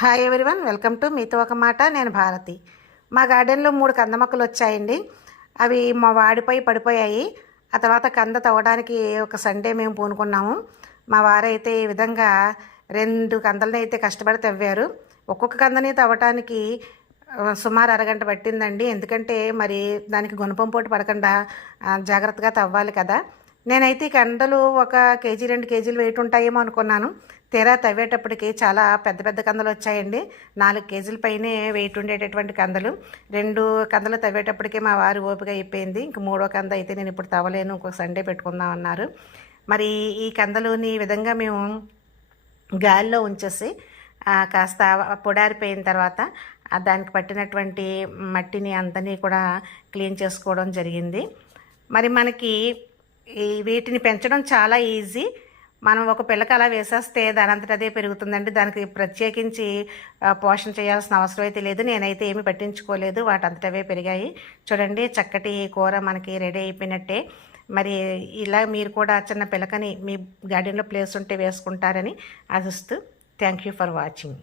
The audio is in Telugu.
హాయ్ ఎవ్రీవన్, వెల్కమ్ టు మీతో ఒక మాట. నేను భారతి. మా గార్డెన్లో 3 కంద మొక్కలు వచ్చాయండి. అవి మా వాడిపై పడిపోయాయి. ఆ తర్వాత కంద తవ్వడానికి ఒక సండే మేము పూనుకున్నాము. మా వారైతే ఈ విధంగా 2 కందలని అయితే కష్టపడి తవ్వారు. ఒక్కొక్క కందని తవ్వటానికి సుమారు అరగంట పట్టిందండి. ఎందుకంటే మరి దానికి గుణపం పోటు పడకుండా జాగ్రత్తగా తవ్వాలి కదా. నేనైతే ఈ కందలు 1 కేజీ 2 కేజీలు వెయిట్ ఉంటాయేమో అనుకున్నాను. తీరా తవ్వేటప్పటికి చాలా పెద్ద పెద్ద కందలు వచ్చాయండి. 4 కేజీల పైనే వెయిట్ ఉండేటటువంటి కందలు. 2 కందలు తవ్వేటప్పటికే మా వారి ఓపిక అయిపోయింది. ఇంక 3వ కంద అయితే నేను ఇప్పుడు తవ్వలేను, ఇంకొక సండే పెట్టుకుందాం అన్నారు. మరి ఈ కందలుని ఈ విధంగా మేము గాలిలో ఉంచేసి కాస్త పొడారిపోయిన తర్వాత దానికి పట్టినటువంటి మట్టిని అంతని కూడా క్లీన్ చేసుకోవడం జరిగింది. మరి మనకి వీటిని పెంచడం చాలా ఈజీ. మనం ఒక పిల్లకి అలా వేసేస్తే దానంతట అదే పెరుగుతుందండి. దానికి ప్రత్యేకించి పోషణ చేయాల్సిన అవసరం అయితే లేదు. నేనైతే ఏమీ పట్టించుకోలేదు, వాటంతటవే పెరిగాయి. చూడండి, చక్కటి కూర మనకి రెడీ అయిపోయినట్టే. మరి ఇలా మీరు కూడా చిన్న పిల్లకని మీ గార్డెన్లో ప్లేస్ ఉంటే వేసుకుంటారని ఆశిస్తూ థ్యాంక్ యూ ఫర్ వాచింగ్.